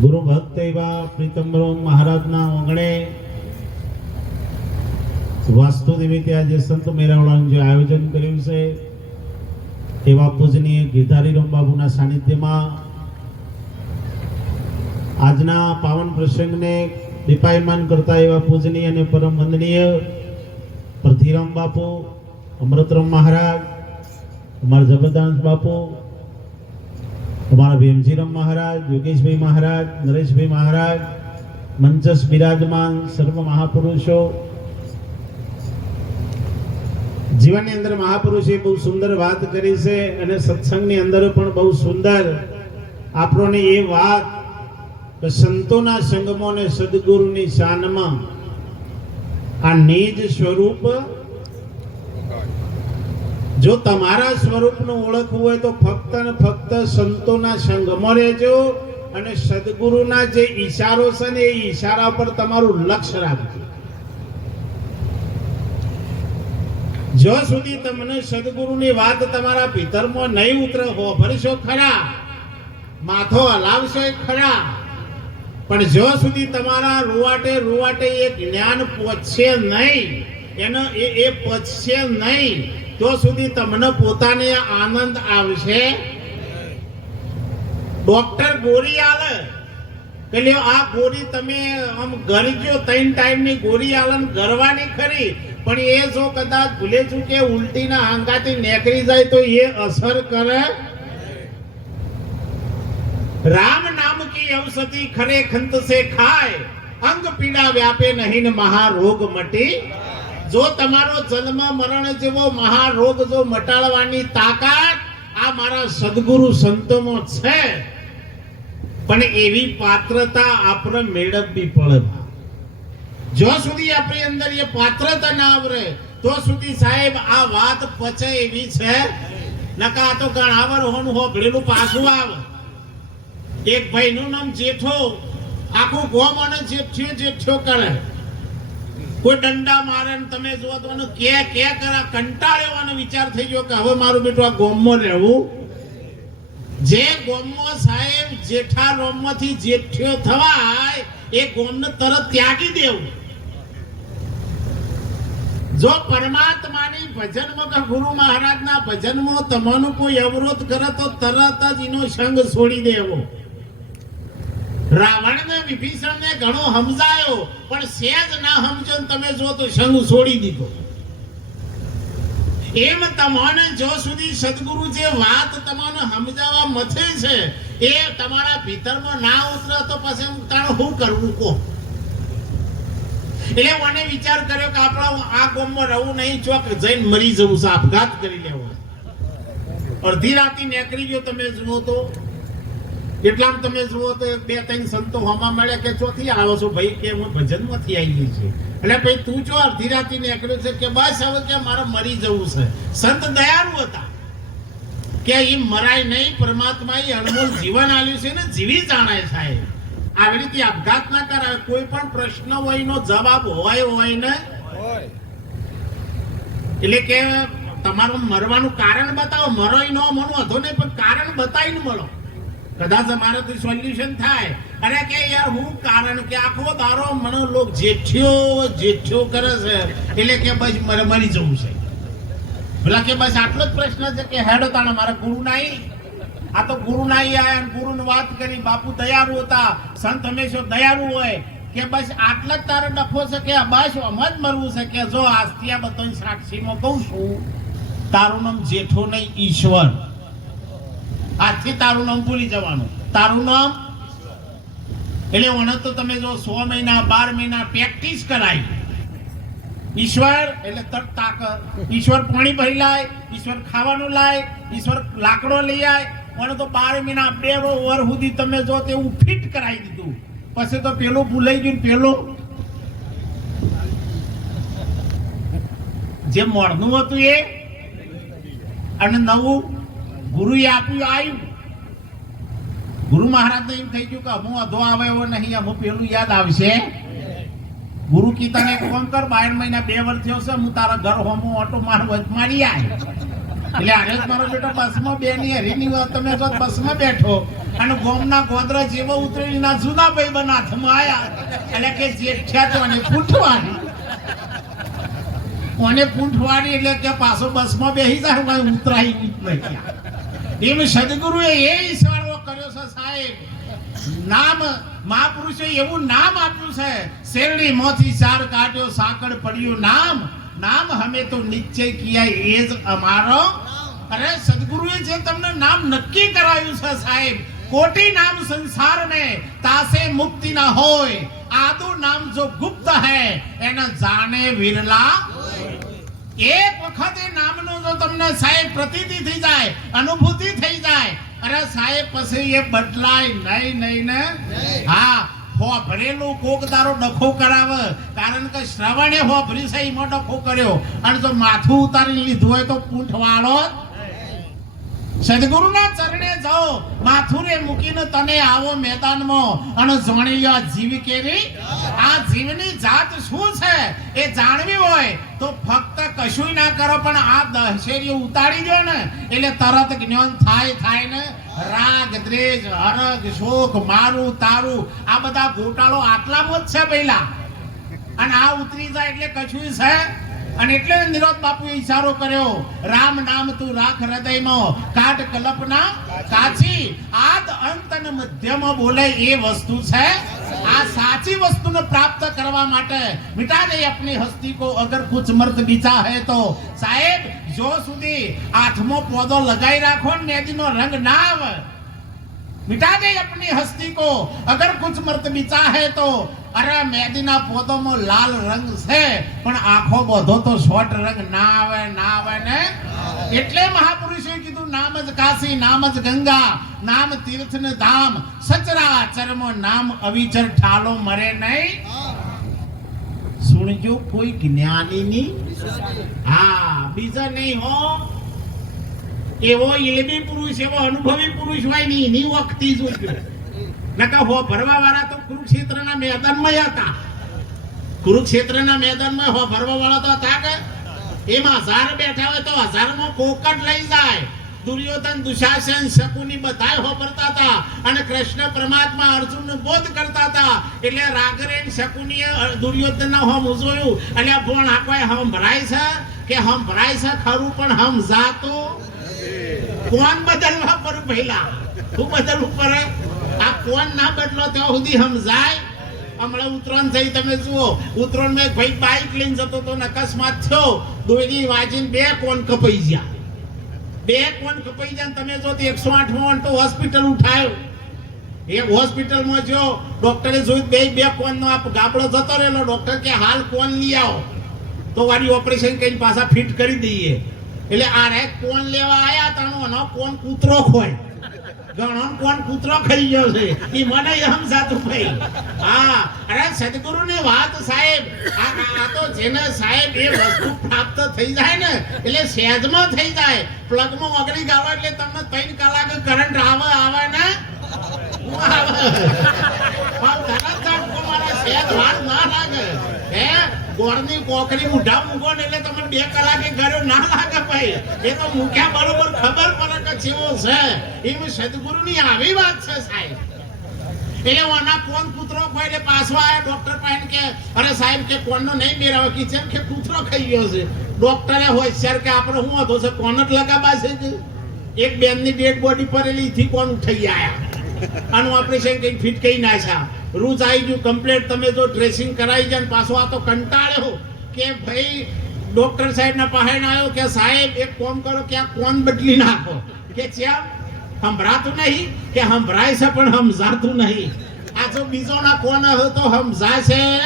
ગુરુ ભક્ત એવા પ્રીતમબ્રહ્મ મહારાજના ઓગણે વાસ્તુ નિમિત્તે આજે સંત મેળાવડાનું જે આયોજન કર્યું છે, એવા પૂજનીય ગીરધારી બાબુના સાનિધ્યમાં આજના પાવન પ્રસંગને દીપાયમાન કરતા એવા પૂજનીય અને પરમ વંદનીય પરથીરામ બાપુ, અમૃતરામ મહારાજ, અમારા જબરદાસ બાપુ અમારા ભીમજીરામ મહારાજ, યોગેશભાઈ મહારાજ, નરેશભાઈ મહારાજ મંચસ બિરાજમાન, સર્વ મહાપુરુષો. જીવનની અંદર મહાપુરુષે બહુ સુંદર વાત કરી છે અને સત્સંગની અંદર પણ બહુ સુંદર આપણને એ વાત કે સંતોના સંગમો અને સદગુરુની શાનમાં આ નિજ સ્વરૂપ જો તમારા સ્વરૂપનું ઓળખવું હોય તો ફક્ત ને ફક્ત સંતોના સંગમાં રહેજો અને સદગુરુના જે ઈશારો છે ને એ ઈશારા પર તમારું લક્ષ્ય રાખજો. જો સુધી તમને સદગુરુની વાત તમારા ભીતરમાં નહીં ઉતરે, હો ભરશો ખરા, માથો હલાવશો ખરા. પણ જો સુધી તમારા રૂવાટે રૂવાટે એ જ્ઞાન પહોંચશે નહીં, એનો એ એ પચશે નહીં તો સુધી તમને પોતાને આનંદ આવશે. ડોક્ટર ગોળી આલે. કે આ ગોળી તમે આમ ગરજો ત્રણ ટાઈમની ગોળી આલે ગરવાની ખરી. પણ એ જો કદાચ ભૂલે છું કે ઉલટીના હાંગાથી નેકરી જાય તો એ અસર કરે? રામ નામ કી ઔષધિ ખરે ખંત સે ખાય. અંગ પીડા વ્યાપે નહીં મહારોગ મટી જો તમારો જન્મ મરણ જેવો મહારોગ જો મટાડવાની તાકાત આ મારા સદગુરુ સંતોમાં છે. પણ એવી પાત્રતા આપણે મેળવવી પડે. જો સુધી આપણી અંદર એ પાત્રતા ના આવરે, તો સુધી સાહેબ આ વાત પચે એવી છે? નકા તો ગણાવર હોનું હોભળેલું પાછું આવે. એક ભાઈનું નામ જેઠો. આખું ગોમ અને જેઠ્યો જેઠ્યો કરે. કોઈ દંડા મારે ને તમે જો તો કે કે કરા, કંટાળ્યોવાનો વિચાર થઈ ગયો કે હવે મારું બેટું આ ગોમમાં રહેવું. જે ગોમમાં સાહેબ જેઠા રોમમાંથી જેઠ્યો થવાય, એ ગોમને તરત ત્યાગી દેવું. જો પરમાત્માની ભજનમાં કે ગુરુ મહારાજના ભજનમાં તમારો કોઈ અવરોધ કરે તો તરત જ એનો સંગ છોડી દેવો. રાવણને, વિભીષણને ઘણો સમજાયો, પણ સેજ ના સમજો તમે જો તો સંગ છોડી દીધો. એમ તમને જો સુધી સદગુરુ જે વાત તમને સમજાવવા મથે છે, એ તમારા ભીતરમાં ના ઉતરે તો પછી તાણે શું કરવું કહો? એટલે મને વિચાર કર્યો કે આપણે આ ગામમાં રહું નહીં ચોક જઈને મરી જવું છે, આપઘાત કરી લેવો. અડધી રાતી નીકળી ગયો, તમે જુઓ તો. એટલામાં તમે જુઓ તો બે, ત્રણ સંતો હોમાં મળ્યા કે ચોથી આવો છો, ભાઈ, કે હું ભજનમાંથી આવી છે. એટલે ભાઈ, તું જો અડધી રાતી નીકળ્યો છે કે બસ, હવે કે મારે મરી જવું છે. સંત દયાળુ હતા. કે એ મરાય નહીં, પરમાત્મા એ અણમોલ જીવન આવ્યું છે ને જીવી જાણાય સાહેબ આવી રીતે આપઘાત ના કરાવે કોઈ પણ પ્રશ્ન હોય નો જવાબ હોય હોય ને. એટલે કે તમારું મરવાનું કારણ બતાવો. મરોય ન મનો, વધો નહીં, પણ કારણ બતાવીને મળો. કદાચ અમારાથી સોલ્યુશન થાય. અરે કે યાર, હું કારણ કે આખો દારો મને લોક જેઠ્યો જેઠ્યો કરે છે, એટલે કે બસ મારે મરી જવું છે. પેલા કે બસ આટલો જ પ્રશ્ન છે કે હેડો તાણે, મારા ગુરુ નાઈ આ તો ગુરુ નાઈ આયા ગુરુને વાત કરી, બાપુ દયાળુ હતા, સંત હંમેશા દયાળુ હોય. કે બસ આટલા જ તારો ડફો છે કે બસ આમ જ મરવું છે કે જો આજથી આ બધો સાક્ષીમાં કહું છું, તારું નામ જેઠો નહીં, ઈશ્વર. આજથી તારું નામ ભૂલી જવાનું? તારું નામ? એટલે વણ તો તમે જો સો મહિના, બાર મહિના પ્રેક્ટિસ કરાય ઈશ્વર, એટલે તટ તાકર. ઈશ્વર પાણી ભરી લાય, ઈશ્વર ખાવાનું લાય, ઈશ્વર લાકડો લઈ આય. પણ તો બાર મહિના, બે ઓવર સુધી તમે જો તેવું ફિટ કરાવી દીધું. પછી તો પેલું ભૂલાઈ ગયું પેલું. જે મોડનું હતું એ, અને નવું ગુરુએ આપ્યું, આવ્યું. ગુરુ મહારાજ એમ થઈ ગયું કે હું અધો આવે એવો નહીં, અમુક પેલું યાદ આવશે. ગુરુ કી તને ફોન કર, બાર મહિના બે વર્ષ થયો છે, હું તારા ઘર હોમો ઓટો માર મારી આય. એટલે આજે મારો બેટો બસમાં બે ની હરીની વાત, તમે તો બસમાં બેઠો અને ગોમના ગોદરા જેવો ઉતરેલી ના જૂના ભાઈ બના આયા, એટલે કે જેઠ્યા તો અને પૂંઠવાડી કોને પૂંઠવાડી એટલે કે પાછો બસમાં બેસી જાય કોઈ ઉતરાઈ એમ સદગુરુએ એ ઈશારો કર્યો છે સાહેબ? નામ, મહાપુરુષે એવું નામ આપ્યું છે, શેરડી મોથી ચાર કાઢ્યો સાકળ પડ્યું નામ. નામ હમે તો નિશ્ચય કિયા એ જ અમારો અરે સદગુરુએ જે તમને નામ નક્કી કરાવ્યું છે સાહેબ, કોટી નામ સંસાર ને તાસે મુક્તિ ના હોય. આદુ નામ જો ગુપ્ત હૈ, એને જાણે વિરલા એક વખત એ નામનો જો તમને સાહેબ પ્રતીતિ થઈ જાય, અનુભૂતિ થઈ જાય અરે સાહેબ પછી એ બદલાય નહીં નહીં ને? હા હોભરેલું કોક તારો ડખો કરાવે. કારણ કે શ્રવણે હોભરી છે એમાં ડખો કર્યો. અને જો માથું ઉતારી લીધું હોય તો પૂંઠ વાળો સદગુરુના ચરણે જાઓ, માથુરે મૂકીને તને આવો મેદાનમાં. અને જાણી લો જીવ કેવી? આ જીવની જાત શું છે? એ જાણવી હોય તો ફક્ત કશું ના કરો, પણ આ દહેરી ઉતારી દો ને. એટલે તરત જ્ઞાન થાય થાય ને રાગ દ્રેજ હરગ શોક, મારું, તારું, આ બધા ગોટાળો આટલામાં જ છે પહેલા. અને આ ઉતરી જાય એટલે કશું છે? અને એટલે નિરોધ બાપુએ ઈશારો કર્યો રામ નામ તું રાખ હૃદયમાં કાઢ કલ્પના કાચી આદ અંત અને મધ્યમાં બોલે એ વસ્તુ છે આ સાચી વસ્તુને પ્રાપ્ત કરવા માટે મિટા દે अपनी હસ્તી को અગર કુછ મર્દ બીચા હે તો સાહેબ જો સુધી આઠમો પોદો લગાઈ રાખો ને મેદીનો રંગ ના આવે मिटा दे अपनी हस्ती को अगर कुछ मर्द बिचा है तो અરે મેદીના પોદોમાં લાલ રંગ છે પણ આંખો બધો તો શોર્ટ રંગ ના આવે ના આવે ને એટલે મહાપુરુષે કીધું, નામ જ કાશી, નામ જ ગંગા, નામ તીર્થ ને ધામ સચરાચરમાં નામ અવિચર ઠાલો મરે નહીં. સુણજો, કોઈ જ્ઞાનીની હા, બીજા નહીં હો. એવો ઇલમી પુરુષ, એવો અનુભવી પુરુષ હોયની એની વખતી જોઈજો નકા હો ભરવા વાળા તો કુરુક્ષેત્રના મેદાનમાં હતા. કુરુક્ષેત્રના મેદાનમાં હો ભરવા વાળા તો હતા કે એમાં હજાર બેઠા હોય તો હજારનો કોકટ લઈ જાય. દુર્યોધન, દુશાસન, શકુની બધાય હોબરતા હતા અને કૃષ્ણ પરમાત્મા અર્જુનનો બોધ કરતા હતા. એટલે રાગરેન શકુનીએ દુર્યોધનના હોમ જોયું એટલે આ ભણ આ કોઈ હંભરાય છે કે હમ ભરાય છે ખરું, પણ હમ જાતો કોણ બદલવા પર પહેલા? તું બદલવું પડે. આ કોણ ના બદલો ત્યાં સુધી સમજાય હમણાં ઉત્તરાયણ થઈ, તમે જુઓ, ઉત્તરાયણમાં એક ભાઈ બાઇક લઈને જતો તો ને અકસ્માત થયો. દોરી વાજીને બે કોણ કપાઈ ગયા. બે કોણ કપાઈ ગયા તમે જો એકસો આઠમાં તો હોસ્પિટલ ઉઠાયો. એ હોસ્પિટલમાં જો ડોક્ટરે જોયું બે બે કોનનો આ ગાબડો જતો રહેલો. ડોક્ટર કે હાલ કોન લઈ આવો. તો વારી ઓપરેશન કરીને પાછા ફિટ કરી દઈએ. એટલે આ રે કોન લેવા આયા તાણો કોન કૂતરો ખોય. ઘણો કોણ કૂતરો ખાઈ ગયો છે? એ મને સમજાતું ભાઈ હા, અરે સદગુરુની વાત સાહેબ, આ તો જેને સાહેબ એ વસ્તુ પ્રાપ્ત થઈ જાય ને, એટલે સહેજમાં થઈ જાય. પ્લગમાં ઓગળી ગાવા એટલે તમને ત્રણ કલાક કરંટ આવે આવે ને? આવે. મારે સહેજ વાર ના લાગે. ગોળની કોકરી ઉઢા મૂકો ને એટલે તમને બે કલાકે ઘરે ના લાગે ભાઈ. એ તો મૂક્યા બરોબર ખબર પડે કે જેવો છે. એમ સદગુરુની આવી વાત છે સાહેબ. એટલે ઓના કોણ કૂતરો કોઈ ને પાછો આવ્યા ડોક્ટર પાસે કે, અરે સાહેબ, કે કોણનો નહીં મેળવે? કે જેમ કે કૂતરો ખાઈ ગયો છે. ડોક્ટરે હોશિયાર કે, આપણે શું હતો છે કોણ જ લગાબા છે એક બેનની ડેડ બોડી પરથી કોણ ઉઠાઈ આવ્યા આનું ઓપરેશન કઈ ફિટ કઈ નાખ્યા. રૂજ આવી ગયું કમ્પ્લેટ તમે જો ડ્રેસિંગ કરાવી જાય પાછો આ તો કંટાળ્યો કે ભાઈ ડોક્ટર સાહેબ ના પાસે આવ્યો કે સાહેબ, એક કોમ કરો કે આ કોણ બદલી નાખો? કે ચેમ સંભળાતું નહીં? કે સંભળાય છે પણ સમજાતું નહીં? આ જો બીજો ના કોણ હતો તો છે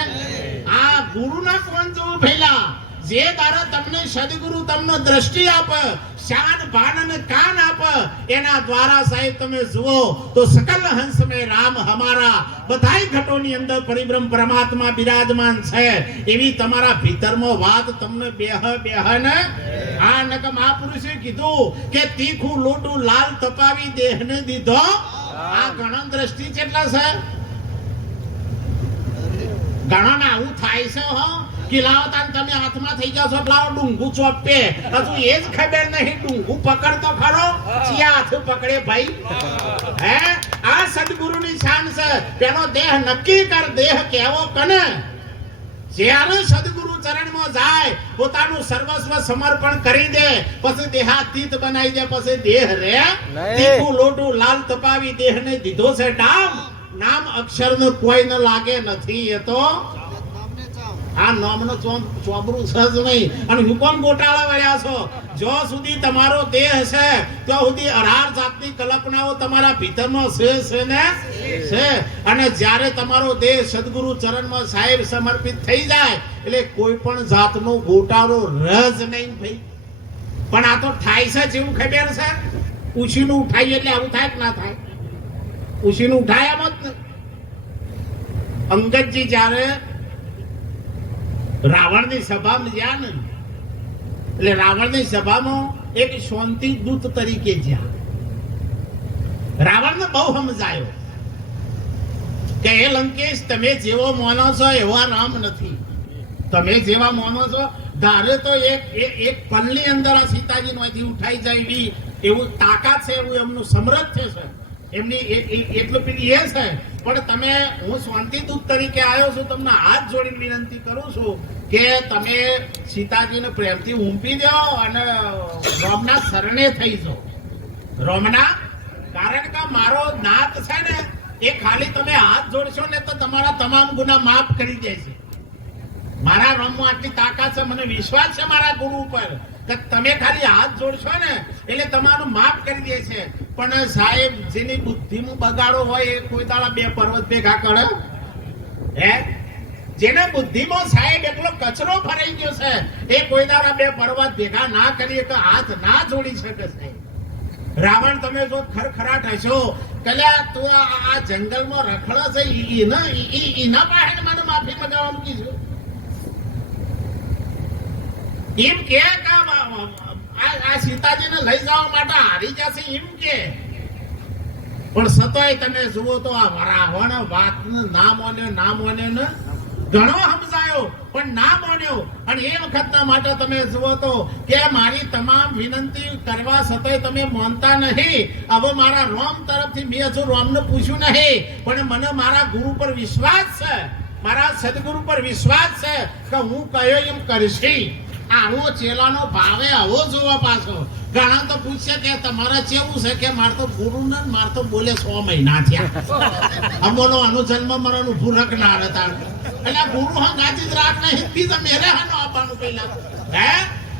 આ ગુરુ ના કોણ જોવું પહેલા. જે દ્વારા તમને સદગુરુ તમને દ્રષ્ટિ આપે, શાન, ભાન અને કાન આપે, એના દ્વારા સાહેબ તમે જુઓ તો સકલ હંસ મે રામ હમારા બધાય ઘટોની અંદર પરિબ્રહ્મ પરમાત્મા બિરાજમાન છે. એવી તમારા ભીતરમાં વાત તમને બેહ બેહ ને આ નક મહાપુરુષે કીધું કે તીખું લોટું લાલ તપાવી દેહને દીધો. આ ગણન દ્રષ્ટિ કેટલા છે? ગણન આવું થાય છે હો. તાન તમે હાથમાં થઈ જાવ છો લાવો ડુંગુ ચોપે હજુ એ જ ખબર નહીં ડુંગુ પકડતો ખરો? ચિયા હાથ પકડે ભાઈ? હે? આ સદગુરુની શાન છે. પેલો દેહ નક્કી કર દેહ કેવો કને? જ્યારે સદગુરુ ચરણમાં જાય પોતાનું સર્વસ્વ સમર્પણ કરી દે પછી દેહાતીત બનાવી દે પછી દેહ રે. તીખું લોટું લાલ તપાવી દેહને દીધો છે ડામ. નામ અક્ષર કોઈ ન લાગે નથી એ તો આ નોમનો ચોબરું છે નહીં. અને હુકમ ગોટાળા વાળ્યા છો? જો સુધી તમારો દેહ છે તો સુધી અઢાર જાતની કલ્પનાઓ તમારા ભીતરમાં છે છે ને? છે. અને જ્યારે તમારો દેહ સદગુરુ ચરણમાં સાહેબ સમર્પિત થઈ જાય, એટલે કોઈ પણ જાતનો ગોટાળો રજ નહીં ભાઈ. પણ આ તો થાય છે જેવું ખબર છે? ઉછીનું ઉઠાય એટલે આવું થાય કે ના થાય? ઉછીનું ઉઠાય ને. અંગતજી જ્યારે રાવણની સભામાં ગયા ને એટલે રાવણની સભામાં એક શાંતિ દૂત તરીકે જ્યાં. રાવણને બહુ સમજાયો કે, હે લંકેશ, તમે જેવો માનો છો, એવા રામ નથી. તમે જેવા માનો છો, ધારે તો એક, એક- પલની અંદર આ સીતાજી માંથી ઉઠાઈ જાય એવી એવું તાકાત છે, એવું એમનું સમરથ છે, સર. એમની એ- એ- એટલું પેલી એ છે પણ તમે, હું શાંતિદૂત તરીકે આવ્યો છું, તમને હાથ જોડીને વિનંતી કરું છું કે તમે સીતાજીને પ્રેમથી ઊંપી દો અને રોમના શરણે થઈ જાઓ. રોમના? કારણ કે મારો નાથ છે ને, એ ખાલી તમે હાથ જોડશો ને તો તમારા તમામ ગુના માફ કરી દે છે. મારા રોમમાં આટલી તાકાત છે, મને વિશ્વાસ છે મારા ગુરુ ઉપર કે તમે ખાલી હાથ જોડશો ને, એટલે તમારું માફ કરી દે છે. પણ સાહેબ, જેની બુદ્ધિમાં બગાડો હોય એ કોઈ દાડા બે પર્વત ભેગા કરે? હે? જેને બુદ્ધિમાં સાહેબ એટલો કચરો ફરાઈ ગયો છે, એ કોઈ દાડા બે પર્વત ભેગા ના કરી કે હાથ ના જોડી શકે છે. રાવણ, તમે જો ખરખરાટ હશો, કલ્યા તું આ જંગલમાં રખડો છે એના ઈના પાસે મને માફી મગાવવા મૂકી એમ કે સીતાજીને લઈ જવા માટે હારી જશે એમ કે. પણ સતોય તમે જુઓ તો આ રાવણ વાત ના માન્યો ના માન્યો ઘણો સમજાયો, પણ ના માન્યો. અને એ વખતના માટે તમે જુઓ તો કે મારી તમામ વિનંતી કરવા છતાંય તમે માનતા નહીં. હવે મારા રોમ તરફથી મેં હજુ રોમને પૂછ્યું નહીં. પણ મને મારા ગુરુ પર વિશ્વાસ છે. મારા સદગુરુ પર વિશ્વાસ છે કે હું કયો એમ કરશી. આવો ચેલાનો ભાવે, આવો જોવા પાછો. ઘણા તો પૂછશે કે તમારે કેવું છે કે માર તો ગુરુ ને માર તો બોલે સો મહિના થયા. અમોનો આનો જન્મ મરણ ઉભું રખનાર હતા. એટલે ગુરુ હા ગાજી જ રાખ નહીં તી મેરે હાનો આપવાનું પેલા હે?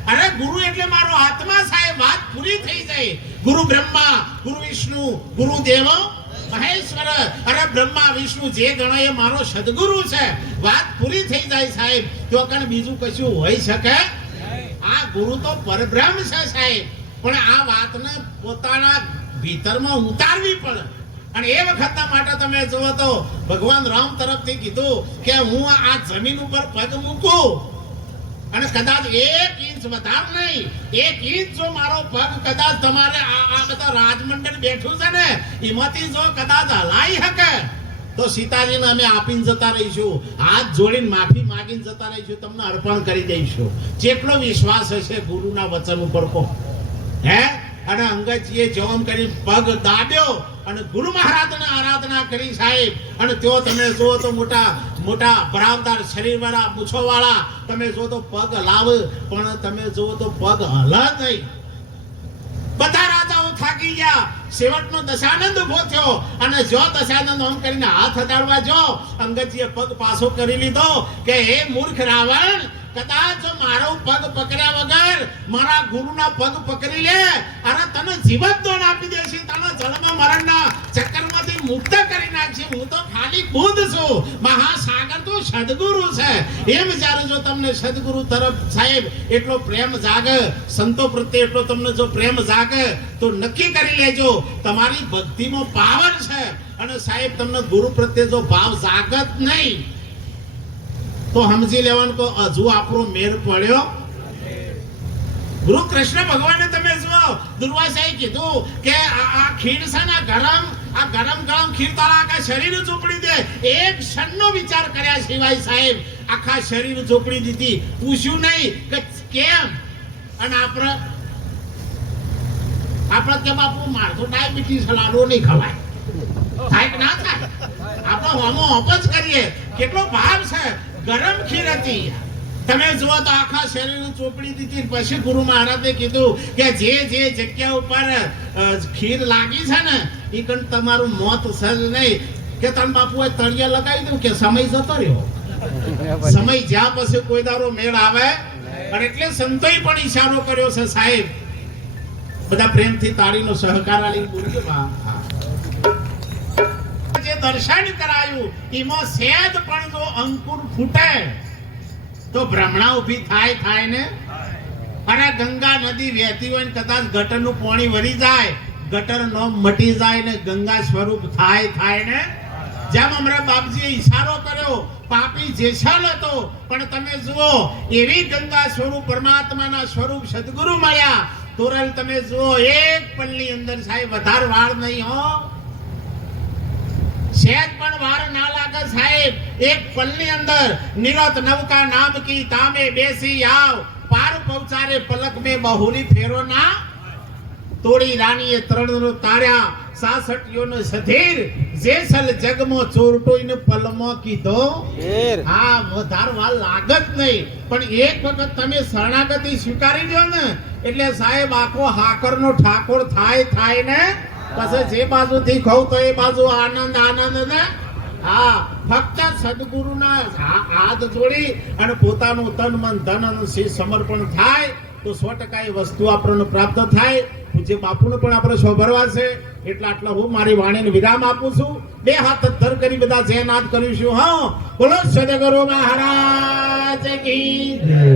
અરે ગુરુ એટલે મારો આત્મા સાહેબ, વાત પૂરી થઈ જાય. ગુરુ બ્રહ્મા, ગુરુ વિષ્ણુ, ગુરુ દેવ, મહેશ્વર. અરે બ્રહ્મા, વિષ્ણુ જે ગણો એ મારો સદગુરુ છે. વાત પૂરી થઈ જાય સાહેબ. તો કણ બીજું કશું હોઈ શકે? આ ગુરુ તો પરબ્રહ્મ છે સાહેબ. પણ આ વાતને પોતાના ભીતરમાં ઉતારવી પડે. અને એ વખતના માટે તમે જુઓ તો ભગવાન રામ તરફથી કીધું કે હું આ જમીન ઉપર પગ મૂકું. અને કદાચ એક ઇંચ વધાર નહીં, એક ઇંચ જો મારો પગ કદાચ તમારે આ બધા રાજમંડળ બેઠું છે ને, એમાંથી જો કદાચ હલાઈ શકે. તો સીતાજીને અમે આપીને જતા રહીશું. હાથ જોડીને માફી માગીને જતા રહીશું. તમને અર્પણ કરી દઈશું. જેટલો વિશ્વાસ હશે ગુરુના વચન ઉપર કહો. હે? અને અંગતજીએ જોમ કરી પગ દાબ્યો અને ગુરુ મહારાજને આરાધના કરી સાહેબ. અને તેઓ તમે જુઓ તો મોટા મોટા ભરાવદાર શરીર વાળા મૂછો તમે જો તો પગ હલાવ પણ તમે જુઓ તો પગ હલ નહીં. થાકી ગયા. સેવકનો દશાનંદ ઊભો થયો. અને જો દશાનંદ આમ કરીને હાથ હટાડવા જો અંગતજીએ પગ પાછો કરી લીધો કે, હે મૂર્ખ રાવણ કદાચ મારો પગ પકડ્યા વગર મારા ગુરુના પગ પકડી લે. અને તને જીવન દાન આપી દેશે. તને જન્મ મરણના ચક્કરમાંથી મુક્ત કરી નાખશે. હું તો ખાલી બુદ્ધ છું. મહાસાગર તો સદગુરુ છે. એમ જ્યારે જો તમને સદગુરુ તરફ સાહેબ એટલો પ્રેમ જાગે, સંતો પ્રત્યે એટલો તમને જો પ્રેમ જાગે, તો નક્કી કરી લેજો, તમારી ભક્તિનો પાવર છે. અને સાહેબ, તમને ગુરુ પ્રત્યે જો ભાવ જાગત નહીં તો સમજી લેવાનું કે હજુ આપણો મેર પડ્યો? ગુરુ કૃષ્ણ ભગવાને તમે જુઓ દુર્વાસાએ કીધું કે આ ખીર છે ને ગરમ, આ ગરમ ગરમ ખીર તારા આખા શરીર ચોપડી દે. એક ક્ષણનો વિચાર કર્યા સિવાય સાહેબ, આખા શરીર ચોપડી દીધી. પૂછ્યું નહીં કે કેમ? અને આપણે આપણે કે બાપુ, માર તો ડાયાબિટીસ લાડવો નહીં ખવાય. હોમો હોપ જ કરીએ. કેટલો ભાવ છે. ગરમ ખીર હતી તમે જુઓ તો આખા શરીરની ચોપડી દીધી પછી ગુરુ મહારાજે કીધું કે જે જે જગ્યા ઉપર ખીર લાગી છે ને એ કણ તમારું મોત સજ નહીં. કે તન બાપુએ તળિયા લગાવી દઉં કે સમય જતો રહ્યો? સમય જ્યાં પછી કોઈ દારો મેળ આવે અને એટલે સંતોએ પણ ઈશારો કર્યો છે સાહેબ. બધા પ્રેમથી તાળીનો સહકાર આલી બોલ્યો દર્શન કરાયું. એમાં સેદ પણ જો અંકુર ફૂટે. તો ભ્રમણા ઊભી થાય થાય ને? અને ગંગા નદી વહેતી હોય ને કદાચ ગટરનું પાણી વળી જાય. ગટર નો મટી જાય ને ગંગા સ્વરૂપ થાય થાય ને? જેમ હમણાં બાપજીએ ઈશારો કર્યો, પાપી જેસલ હતો. પણ તમે જુઓ, એવી ગંગા સ્વરૂપ પરમાત્માના સ્વરૂપ સદગુરુ મળ્યા. તોરલ તમે જુઓ, એક પલની અંદર સાહેબ, વધારે વાળ નહીં, હો. શેત પણ વાર ના લાગે સાહેબ. એક પલની અંદર નિરત નવકા નામ કી તામે બેસી આવ. પાર પહોંચારે પલક મે બહુરી ફેરો ના. તોડી રાણીએ ત્રણ તાર્યા. સાસઠીઓનો સધીર. જેસલ જગમો ચોરટોઈને પલમો કીધો. હા વધારવા વાર લાગત નહીં. પણ એક વખત તમે શરણાગતિ સ્વીકારી લ્યો ને. એટલે સાહેબ આખો હાકરનો ઠાકોર થાય થાય ને પછી જે બાજુથી ખવ તો એ બાજુ આનંદ આનંદ ને? હા ફક્ત સદગુરુના હાથ જોડી અને પોતાનું તન મન ધન અને સમર્પણ થાય તો સો ટકા એ વસ્તુ આપણને પ્રાપ્ત થાય. પૂજ્ય બાપુને પણ આપણે શોભરવા છે એટલે આટલા હું મારી વાણીને વિરામ આપું છું. બે હાથ ધર કરી બધા જયનાથ કરીશું હા બોલો સદગુરુ મહારાજ કી.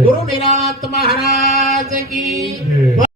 ગુરુ નિરાત મહારાજ કી.